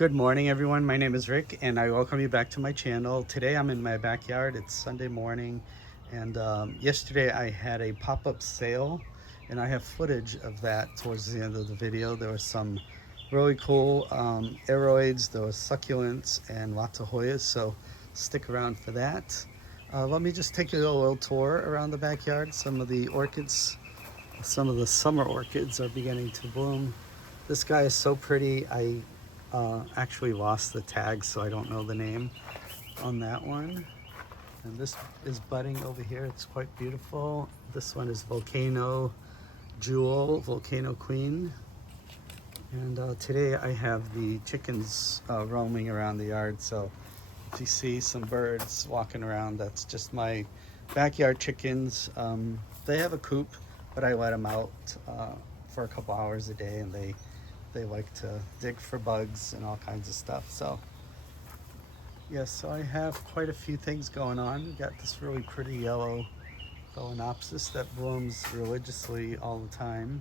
Good morning, everyone. My name is Rick, and I welcome you back to my channel. Today I'm in my backyard. It's Sunday morning, and yesterday I had a pop-up sale, and I have footage of that towards the end of the video. There was some really cool aroids, there was succulents, and lots of Hoyas, so stick around for that. Let me just take you a little tour around the backyard. Some of the orchids, some of the summer orchids are beginning to bloom. This guy is so pretty. I actually lost the tag, so I don't know the name on that one. And this is budding over here. It's quite beautiful. This one is Volcano Jewel, Volcano Queen. And today I have the chickens roaming around the yard. So if you see some birds walking around, that's just my backyard chickens. They have a coop, but I let them out for a couple hours a day, and they like to dig for bugs and all kinds of stuff. So yes, so I have quite a few things going on. We got this really pretty yellow phalaenopsis that blooms religiously all the time.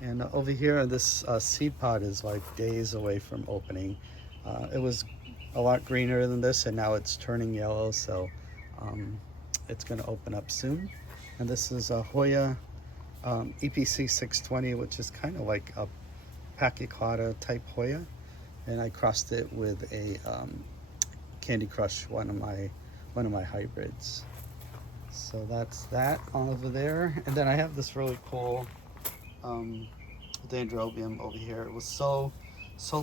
And over here, this seed pod is like days away from opening. It was a lot greener than this, and now it's turning yellow, so it's going to open up soon. And this is a Hoya EPC 620, which is kind of like a Pachyclada type Hoya, and I crossed it with a Candy Crush, one of my hybrids. So that's that on over there. And then I have this really cool dendrobium over here. It was so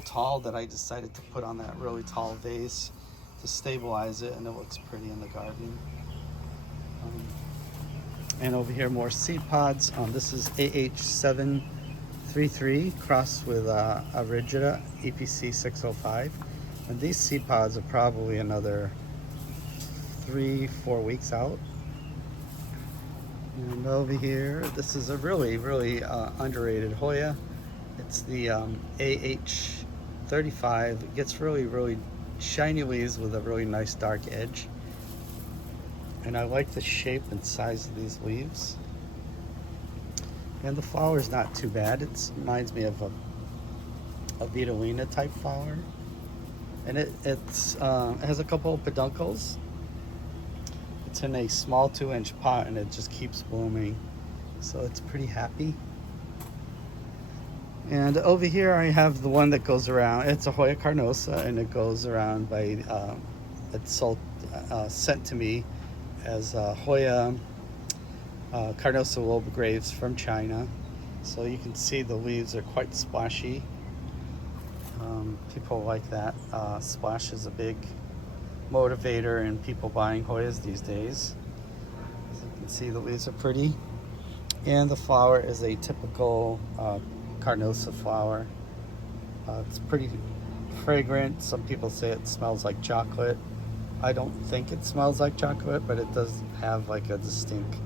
tall that I decided to put on that really tall vase to stabilize it, and it looks pretty in the garden. And over here, more seed pods. This is AH733 crossed with Orchid EPC 605. And these seed pods are probably another 3-4 weeks out. And over here, this is a really underrated Hoya. It's the AH35. It gets really shiny leaves with a really nice dark edge. And I like the shape and size of these leaves. And the flower is not too bad. It reminds me of a Vitolina type flower. And it has a couple of peduncles. It's in a small 2-inch pot, and it just keeps blooming. So it's pretty happy. And over here I have the one that goes around. It's a Hoya carnosa, and it goes around by, it's sold, sent to me as Hoya carnosa lobegraves from China. So you can see the leaves are quite splashy. People like that. Splash is a big motivator in people buying Hoyas these days. As you can see, the leaves are pretty. And the flower is a typical carnosa flower. It's pretty fragrant. Some people say it smells like chocolate. I don't think it smells like chocolate, but it does have like a distinct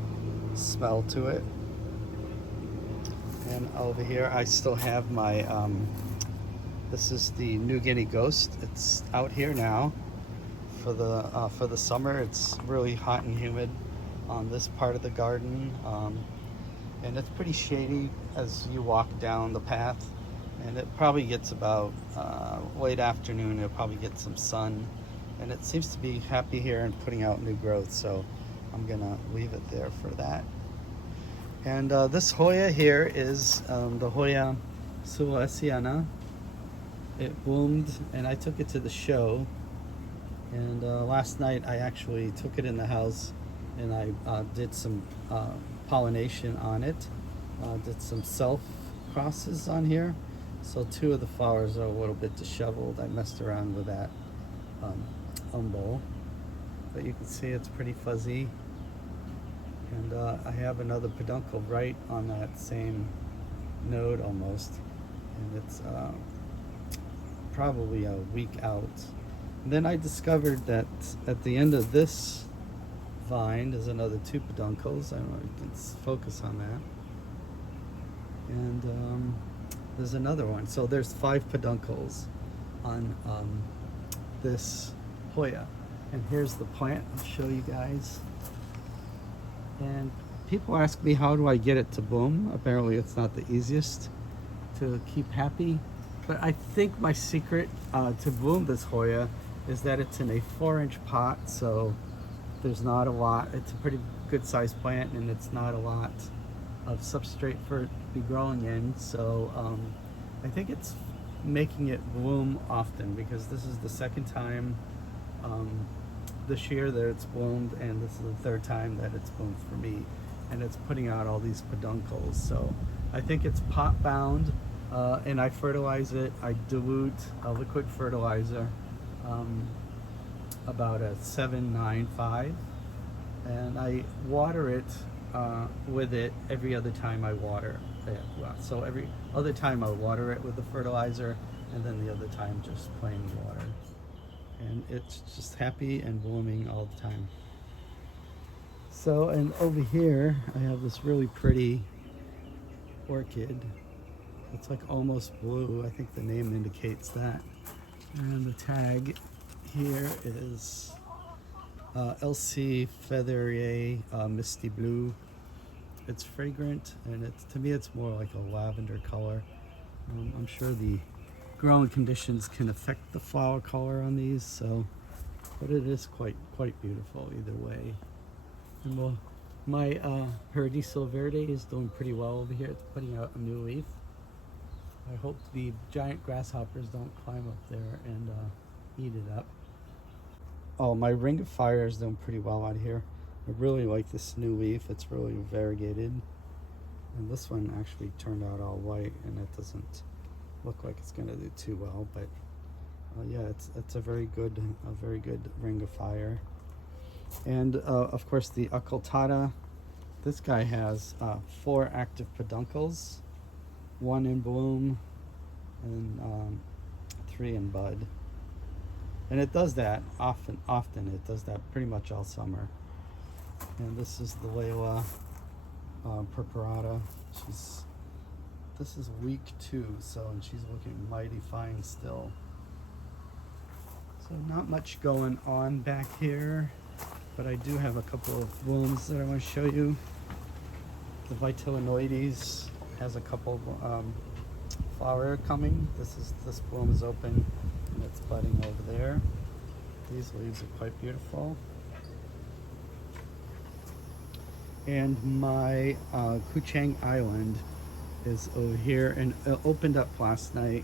smell to it. And over here I still have my this is the New Guinea Ghost. It's out here now for the summer. It's really hot and humid on this part of the garden, and it's pretty shady as you walk down the path, and it probably gets about late afternoon. It'll probably get some sun, and it seems to be happy here and putting out new growth, so I'm gonna leave it there for that. And this Hoya here is the Hoya suculent. It bloomed, and I took it to the show, and last night I actually took it in the house, and I did some pollination on it, did some self crosses on here. So 2 of the flowers are a little bit disheveled. I messed around with that umbel, but you can see it's pretty fuzzy. And I have another peduncle right on that same node almost, and it's probably a week out. And then I discovered that at the end of this vine there's another 2 peduncles. I don't know if you can focus on that. And there's another one. So there's 5 peduncles on this Hoya. And here's the plant. I'll show you guys. And people ask me, how do I get it to bloom? Apparently it's not the easiest to keep happy. But I think my secret to bloom this Hoya is that it's in a 4-inch pot, so there's not a lot. It's a pretty good sized plant, and it's not a lot of substrate for it to be growing in. So I think it's making it bloom often, because this is the second time this year that it's bloomed, and this is the third time that it's bloomed for me, and it's putting out all these peduncles. So I think it's pot bound, and I fertilize it. I dilute a liquid fertilizer, about a 795, and I water it with it every other time I water it. So every other time I water it with the fertilizer, and then the other time just plain water. And it's just happy and blooming all the time. So, and over here I have this really pretty orchid. It's like almost blue. I think the name indicates that. And the tag here is LC Featherie Misty Blue. It's fragrant, and it's, to me, it's more like a lavender color. I'm sure the growing conditions can affect the flower color on these, so, but it is quite beautiful either way. And well, my Paradiso Verde is doing pretty well over here. It's putting out a new leaf. I hope the giant grasshoppers don't climb up there and eat it up. Oh, my Ring of Fire is doing pretty well out here. I really like this new leaf. It's really variegated. And this one actually turned out all white, and it doesn't look like it's gonna do too well, but yeah, it's a very good Ring of Fire. And of course the occultata. This guy has 4 active peduncles, 1 in bloom, and 3 in bud. And it does that often. It does that pretty much all summer. And this is the Layla purpurata. This is week 2, and she's looking mighty fine still. So not much going on back here, but I do have a couple of blooms that I want to show you. The Vitellinoides has a couple flower coming. This bloom is open, and it's budding over there. These leaves are quite beautiful. And my Kuchang Island is over here, and it opened up last night.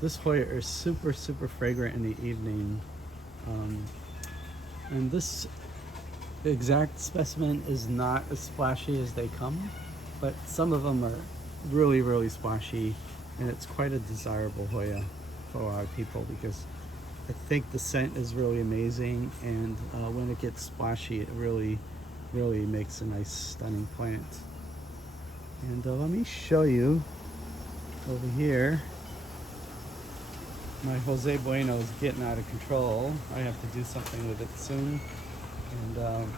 This Hoya is super fragrant in the evening, and this exact specimen is not as splashy as they come, but some of them are really splashy, and it's quite a desirable Hoya for a lot of people, because I think the scent is really amazing, and when it gets splashy, it really makes a nice stunning plant. And let me show you over here. My Jose Bueno is getting out of control. I have to do something with it soon. And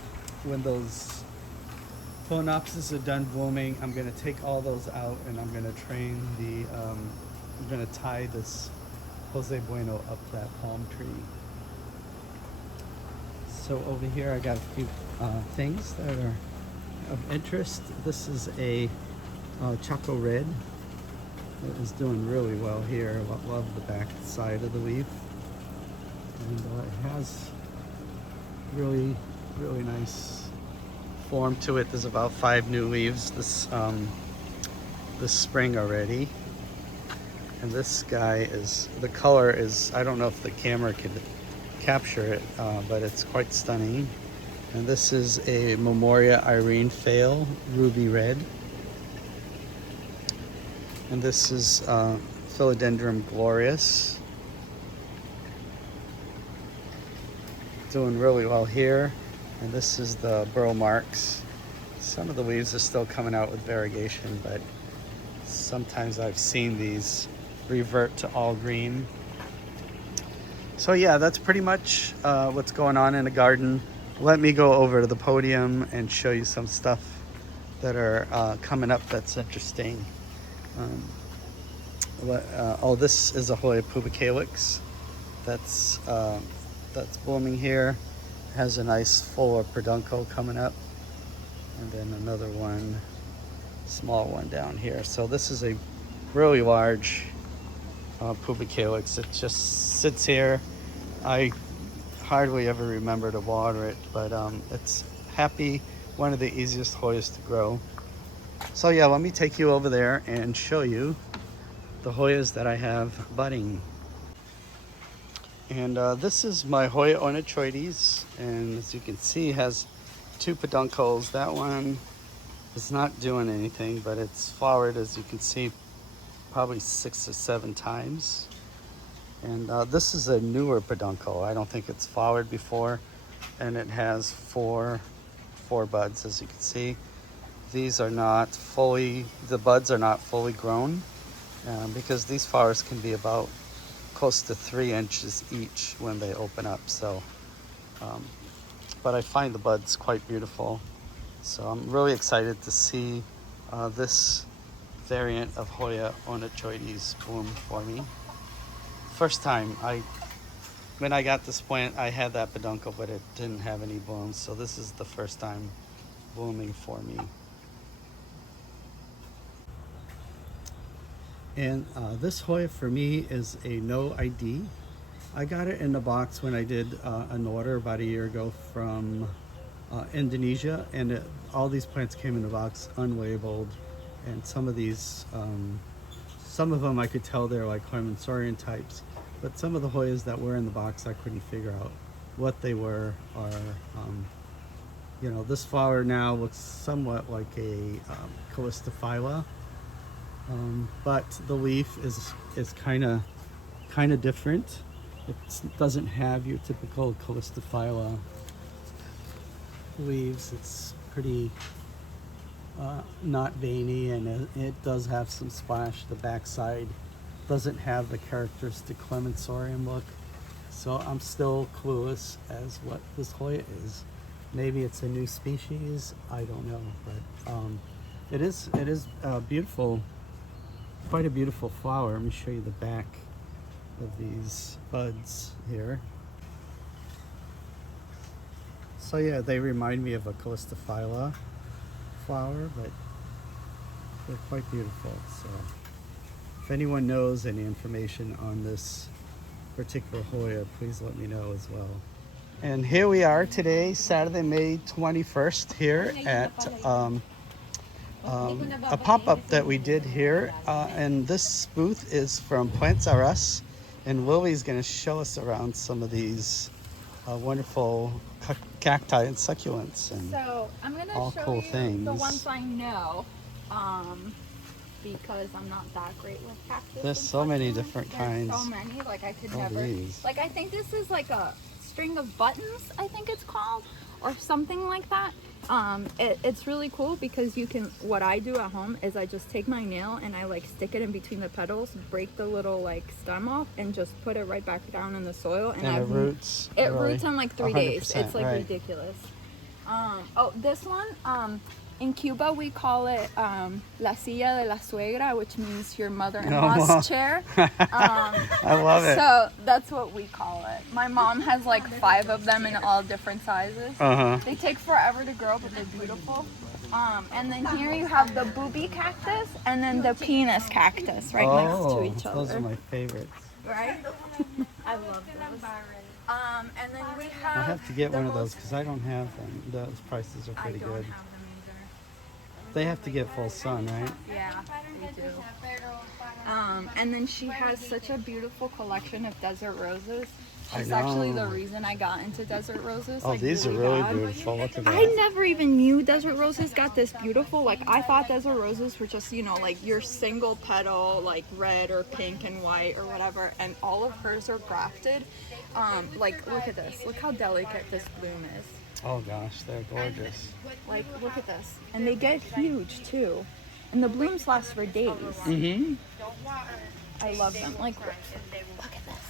when those Phalaenopsis are done blooming, I'm gonna take all those out, and I'm gonna train the, I'm gonna tie this Jose Bueno up that palm tree. So over here I got a few things that are of interest. This is a Choco Red. It is doing really well here. I love the back side of the leaf, and it has really nice form to it. There's about 5 new leaves this spring already. And this guy is, the color is, I don't know if the camera could capture it, but it's quite stunning. And this is a Memoria Irene Fail Ruby Red. And this is Philodendron Glorious. Doing really well here. And this is the Burl Marks. Some of the leaves are still coming out with variegation, but sometimes I've seen these revert to all green. So yeah, that's pretty much what's going on in the garden. Let me go over to the podium and show you some stuff that are coming up that's interesting. Oh, this is a Hoya pubicalyx that's blooming here. Has a nice fuller peduncle coming up, and then another one small one down here. So this is a really large pubic calyx. It just sits here. I hardly ever remember to water it, but it's happy, one of the easiest Hoyas to grow. So yeah, let me take you over there and show you the Hoyas that I have budding. And this is my Hoya orchids, and as you can see, has 2 peduncles. That one is not doing anything, but it's flowered, as you can see, probably 6 or 7 times. And this is a newer peduncle. I don't think it's flowered before, and it has four buds, as you can see. These are not fully, the buds are not fully grown, because these flowers can be about close to 3 inches each when they open up. So, but I find the buds quite beautiful. So I'm really excited to see this variant of Hoya orchids bloom for me. First time, when I got this plant, I had that peduncle, but it didn't have any blooms. So this is the first time blooming for me. And this Hoya for me is a no ID. I got it in the box when I did an order about a year ago from Indonesia, and all these plants came in the box unlabeled. And some of these, some of them I could tell they're like Hoya types, but some of the Hoyas that were in the box I couldn't figure out what they were. Or you know, this flower now looks somewhat like a Calistophylla. But the leaf is kind of different. It doesn't have your typical Calistophylla leaves. It's pretty not veiny, and it does have some splash. The backside doesn't have the characteristic Clemensorium look. So I'm still clueless as what this Hoya is. Maybe it's a new species. I don't know, but it is beautiful. Quite a beautiful flower. Let me show you the back of these buds here. So yeah, they remind me of a Calistophylla flower, but they're quite beautiful. So if anyone knows any information on this particular Hoya, please let me know as well. And here we are today, Saturday, May 21st, here at a pop-up that we did here, and this booth is from Plants R Us, and Lily's going to show us around some of these wonderful cacti and succulents and so I'm gonna all show cool you things. the ones I know, because I'm not that great with cactus. There's so many different kinds. So many, like I could All never. these. Like I think this is like a string of buttons, I think it's called, or something like that. It's really cool because you can, what I do at home is I just take my nail and I like stick it in between the petals, break the little like stem off, and just put it right back down in the soil, and it roots. It roots in like 3 days. It's like right. Ridiculous. Oh, this one, in Cuba we call it la silla de la suegra, which means your mother-in-law's chair. I love it. So that's what we call it. My mom has like 5 of them in all different sizes. They take forever to grow, but they're beautiful. And then here you have the booby cactus and then the penis cactus right next to each other. Those are my favorites. Right? I love those. And then we have. I'll have to get one of those because I don't have them. Those prices are pretty good. I don't have them either. They have to get full sun, right? Yeah, they do. And then she has such a beautiful collection of desert roses. She's actually the reason I got into desert roses. Oh, like, these are really beautiful. Look at that. I never even knew desert roses got this beautiful. Like, I thought desert roses were just, you know, like your single petal, like red or pink and white or whatever. And all of hers are grafted. Like, look at this. Look how delicate this bloom is. Oh gosh, they're gorgeous. Like, look at this. And they get huge too. And the blooms last for days. I love them. Like, look at this.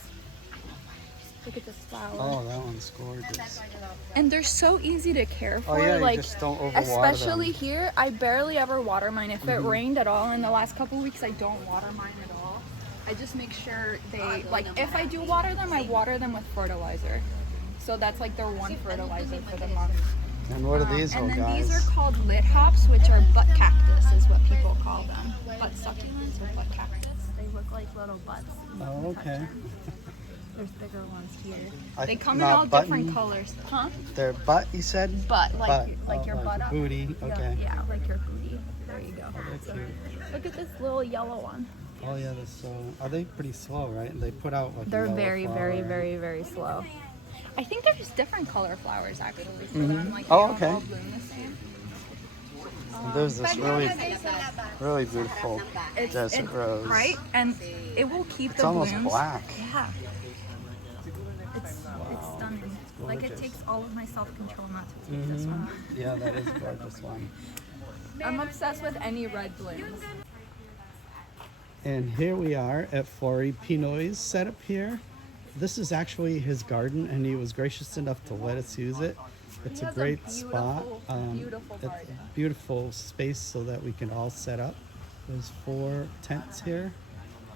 Look at this flower. Oh, that one's gorgeous. And they're so easy to care for. Oh yeah, like, you just don't overwater especially them. here, I barely ever water mine. If it rained at all in the last couple of weeks, I don't water mine at all. I just make sure they, like, if I do water them, I water them with fertilizer. So that's like their one fertilizer for the month. And what are these And little then guys? these are called lid hops, which are butt cactus, is what people call them. Butt succulents or butt cactus. They look like little butts. You Oh, can touch okay. them. There's bigger ones here. I- They come in not all button. different colors. Huh? Their butt, you said? Butt, like Butt. like Oh, your like butt up. booty. Okay. Yeah, like your booty. There you go. Oh, they're So, cute. look at this little yellow one. Oh yeah, they're so. Are they pretty slow, right? They put out like. a They're yellow very, flower, very, right? very, very slow. I think there's different color flowers actually for them. Like Oh, they okay. don't all bloom the same. And there's this really, really beautiful It's desert rose. right, and it will keep It's the almost blooms. black. Yeah. It's stunning. Like it gorgeous. takes all of my self-control not to take this one. Yeah, that is a gorgeous one. I'm obsessed with any red blooms. And here we are at Forey Pinoy's setup here. This is actually his garden, and he was gracious enough to let us use it. It's He a has a great spot. beautiful It's a garden. beautiful space so that we can all set up. There's 4 tents here,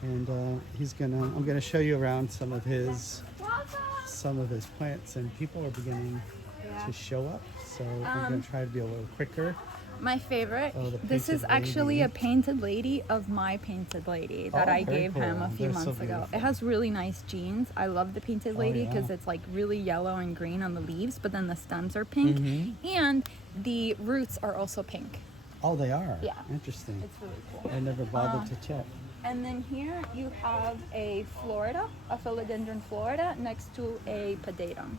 and I'm gonna show you around some of his plants, and people are beginning to show up. So we're gonna try to be a little quicker. My favorite. Oh, the This is painted actually lady. a painted lady of my painted lady that Oh, I very gave him cool. a few They're so months ago. beautiful. It has really nice genes. I love the painted lady yeah. because it's like really yellow and green on the leaves, but then the stems are pink, and the roots are also pink. Oh, they are. Yeah. Interesting. It's really cool. I never bothered to check. And then here you have a philodendron Florida next to a pedatum.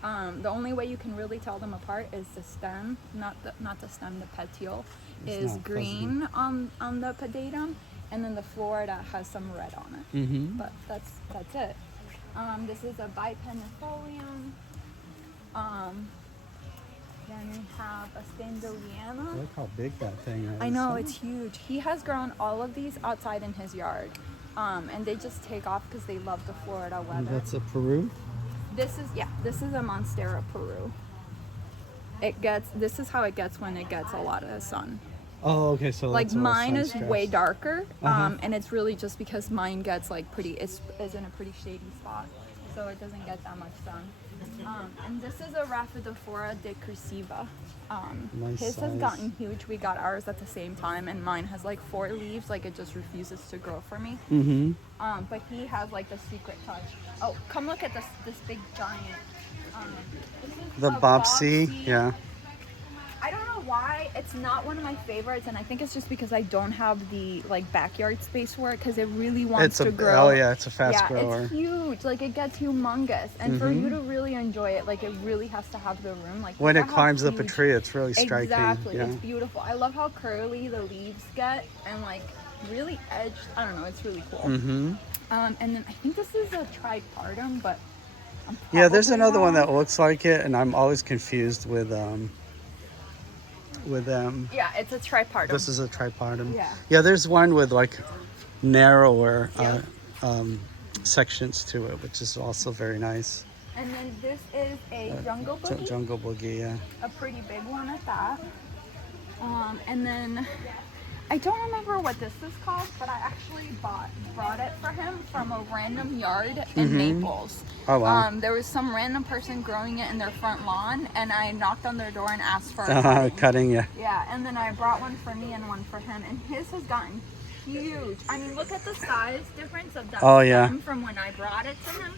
The only way you can really tell them apart is the stem, not the stem, the petiole is not green on the pedatum, and then the Florida has some red on it. Mm-hmm. But that's it. This is a bipenniformium. Then we have a standoliana. Look how big that thing is. I know, it's huge. He has grown all of these outside in his yard. And they just take off because they love the Florida And weather. that's a Peru. This is a Monstera Peru. This is how it gets when it gets a lot of sun. Oh, okay. So Like that's a little mine is sun way stress. darker, and it's really just because mine gets like is in a pretty shady spot, so it doesn't get that much sun. And this is a Rhaphidophora decursiva. Nice His has size. gotten huge. We got ours at the same time, and mine has like 4 leaves. Like it just refuses to grow for me. Mm-hmm. But he has like the secret touch. Oh, come look at this big giant. This is The a Bobsea, yeah. I don't know why it's not one of my favorites, and I think it's just because I don't have the like backyard space for it because it really wants to grow. Oh yeah, it's a fast Yeah, grower. it's huge. Like it gets humongous, and for you to really enjoy it, like it really has to have the room. Like When look it at how climbs up a huge- tree, it's really striking. Exactly, Yeah. it's beautiful. I love how curly the leaves get, and like really edged. I don't know, it's really cool. Mm-hmm. And then I think this is a tripartum, but I'm Yeah, there's probably another one wrong. that looks like it, and I'm always confused with them. Yeah, it's a tripartum. This is a tripartum. Yeah. Yeah, there's one with like narrower Yeah. sections to it, which is also very nice. And then this is a jungle boogie. Jungle boogie, yeah. A pretty big one at that. And then I don't remember what this is called, but I actually brought it for him from a random yard in Naples. Oh wow. There was some random person growing it in their front lawn, and I knocked on their door and asked for a cutting. Cutting, yeah. Yeah, and then I brought one for me and one for him, and his has gotten huge. I mean, look at the size difference of that Oh, yeah. stem from when I brought it to him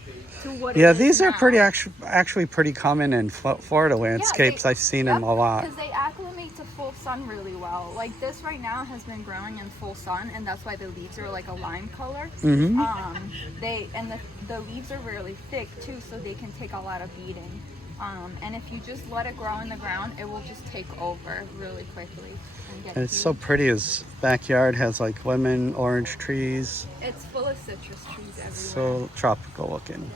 to what Yeah, it is these are now. pretty actually pretty common in Florida landscapes. I've seen them a lot. Because they acclimate to full sun really well. Like this right now has been growing in full sun, and that's why the leaves are like a lime color. Mm-hmm. The leaves are really thick too, so they can take a lot of beating. And if you just let it grow in the ground, it will just take over really quickly and get And it's huge. so pretty. His backyard has like lemon, orange trees. It's full of citrus trees everywhere. So tropical looking.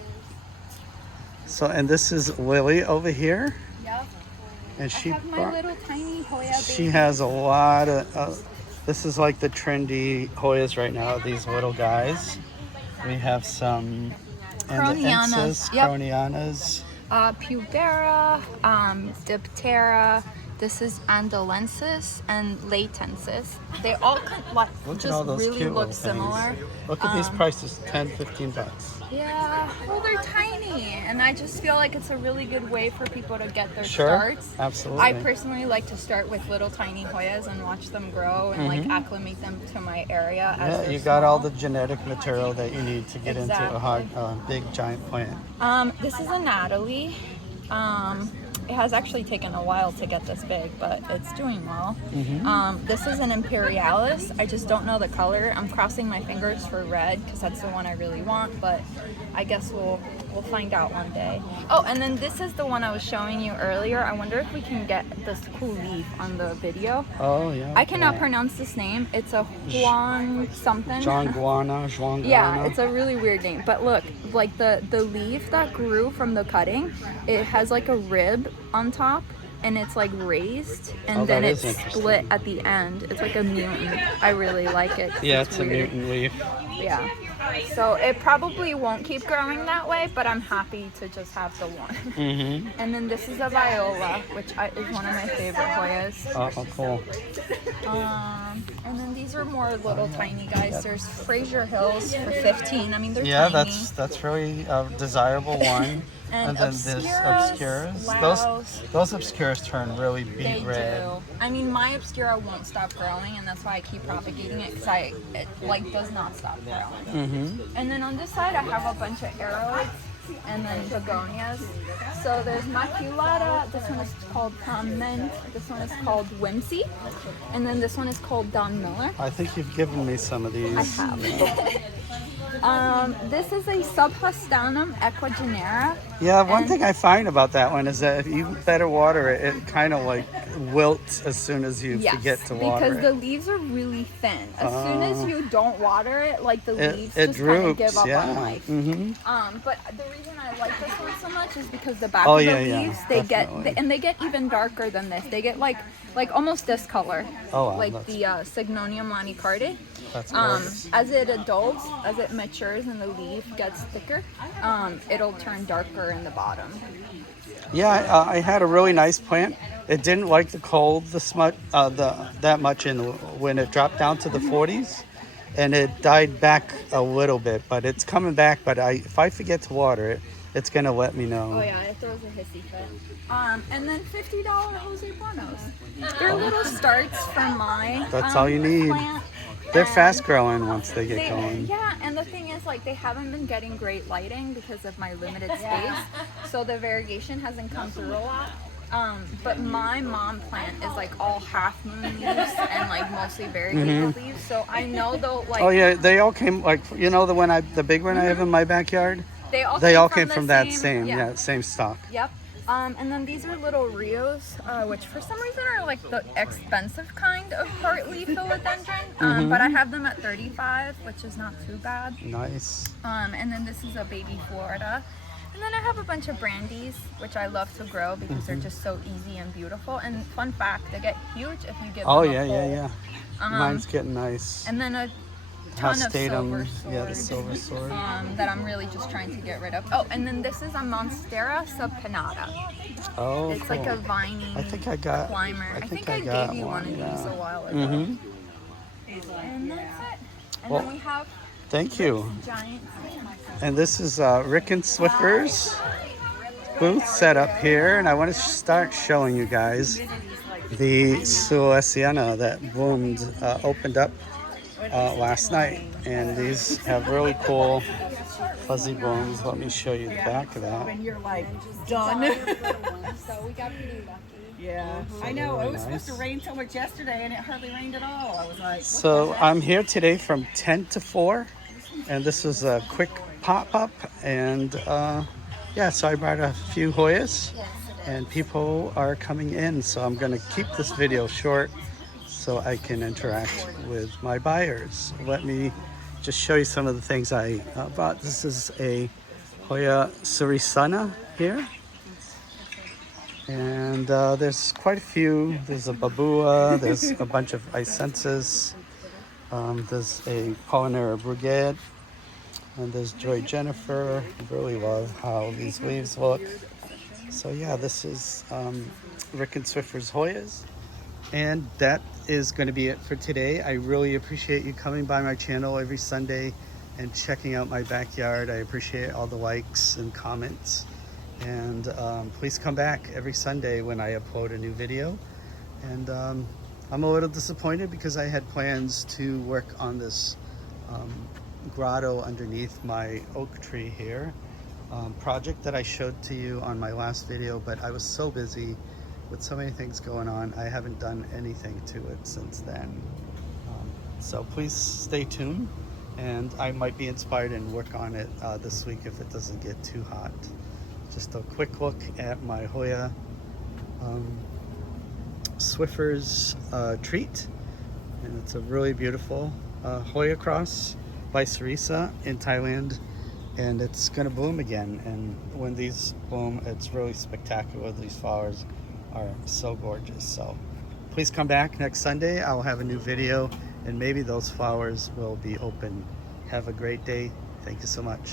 So, and this is Lily over here, Yep. and I have my little tiny Hoya baby. she has a lot of. This is like the trendy Hoyas right now. These little guys. We have some Cronianas, yep. Cronianas. Pubera, Diptera, This is Andolensis and Latensis. They all like Look at just all those really cute look little similar. things. Look at these prices, 10, 15 bucks. Yeah, well, they're tiny, and I just feel like it's a really good way for people to get their Sure, starts. absolutely. I personally like to start with little tiny Hoyas and watch them grow and like acclimate them to my area. As Yeah, they're you got all small. the genetic material that you need to get into a big giant plant. This is a Natalie. It has actually taken a while to get this big, but it's doing well. This is an Imperialis. I just don't know the color. I'm crossing my fingers for red because that's the one I really want, but I guess we'll find out one day. Oh, and then this is the one I was showing you earlier. I wonder if we can get this cool leaf on the video. Oh, yeah. I cannot pronounce this name. It's a Juan something. Juan Yeah, it's a really weird name. But look, like the leaf that grew from the cutting, it has like a rib on top and it's like raised and then it's split at the end. It's like a mutant. I really like it. Yeah, it's a mutant leaf. Yeah. So it probably won't keep growing that way, but I'm happy to just have the one. And then this is a viola, which is one of my favorite Hoyas. Oh, cool. And then these are more little tiny guys. There's Fraser Hills for 15. I mean, they're Yeah, tiny. that's really a desirable one. And then Obscuras, this Obscuras. Those Obscuras turn really beet red. Do. I mean, my Obscura won't stop growing, and that's why I keep propagating it because it like does not stop growing. And then on this side, I have a bunch of aroids and then begonias. So there's maculata. This one is called Prominent. This one is called Whimsy, and then this one is called Don Miller. I think you've given me some of these. I have. This is a Subhustanum equigenera. Yeah, one thing I find about that one is that if you better water it, it kind of like wilts as soon as you forget to water because it. the leaves are really thin. As soon as you don't water it, like the leaves it just kind of droops, give up yeah. on life. But the reason I like this one so much is because the back Oh, of the yeah, leaves, definitely. they get even darker than this. They get like almost this color. Oh, wow, like that's- the Signonium lanicardi. That's gorgeous. As it adults, as it matures and the leaf gets thicker, it'll turn darker in the bottom. Yeah, I had a really nice plant. It didn't like the cold that much when it dropped down to the 40s, and it died back a little bit. But it's coming back. But if I forget to water it, it's gonna let me know. Oh yeah, it throws a hissy fit. And then $50 Jose Buenos. They're little starts from my That's all you need. plant. They're fast growing once they get going. Yeah, and the thing is, like, they haven't been getting great lighting because of my limited space, so the variegation hasn't come through a lot. But my mom plant is like all half moon leaves and like mostly variegated leaves, so I know though, like. Oh yeah, they all came like the big one I have in my backyard. They all came from that same stock. Yep. And then these are little Rios, which for some reason are like the expensive kind of partly philodendron. But I have them at 35, which is not too bad. Nice. And then this is a baby Florida. And then I have a bunch of brandies, which I love to grow because they're just so easy and beautiful. And fun fact, they get huge if you give them a hole. Yeah. Mine's getting nice. And then a ton of silver sword. Yeah, the silver sword. That I'm really just trying to get rid of. Oh, and then this is a Monstera subpinnata. Oh, it's cool. like a viney climber. I think I gave you one of these a while ago. And that's it. And then we have thank you. giant. And this is Rick and Swiffer's booth set up here, and I want to start showing you guys the Sulesiana that opened up last night, and these have really cool fuzzy blooms. Let me show you the back of that. When you're like done. So we got pretty lucky. Yeah, I know. It was supposed to rain so much yesterday, and it hardly rained at all. I was like, So I'm here today from 10 to 4, and this is a quick pop-up, and so I brought a few Hoyas, and people are coming in, so I'm going to keep this video short so I can interact with my buyers. Let me just show you some of the things I bought. This is a Hoya Surisana here. And there's quite a few. There's a Babua, there's a bunch of Icensis, there's a Pollinaria Brigade, and there's Joy Jennifer. I really love how these leaves look. So yeah, this is Rick and Swiffer's Hoyas. And that is going to be it for today. I really appreciate you coming by my channel every Sunday and checking out my backyard. I appreciate all the likes and comments. And please come back every Sunday when I upload a new video. And I'm a little disappointed because I had plans to work on this grotto underneath my oak tree here. Project that I showed to you on my last video, but I was so busy with so many things going on, I haven't done anything to it since then. So please stay tuned, and I might be inspired and work on it this week if it doesn't get too hot. Just a quick look at my Hoya Swiffer's treat, and it's a really beautiful Hoya cross by Sarisa in Thailand, and it's gonna bloom again. And when these bloom, it's really spectacular. These flowers are so gorgeous. So please come back next Sunday. I'll have a new video, and maybe those flowers will be open. Have a great day. Thank you so much.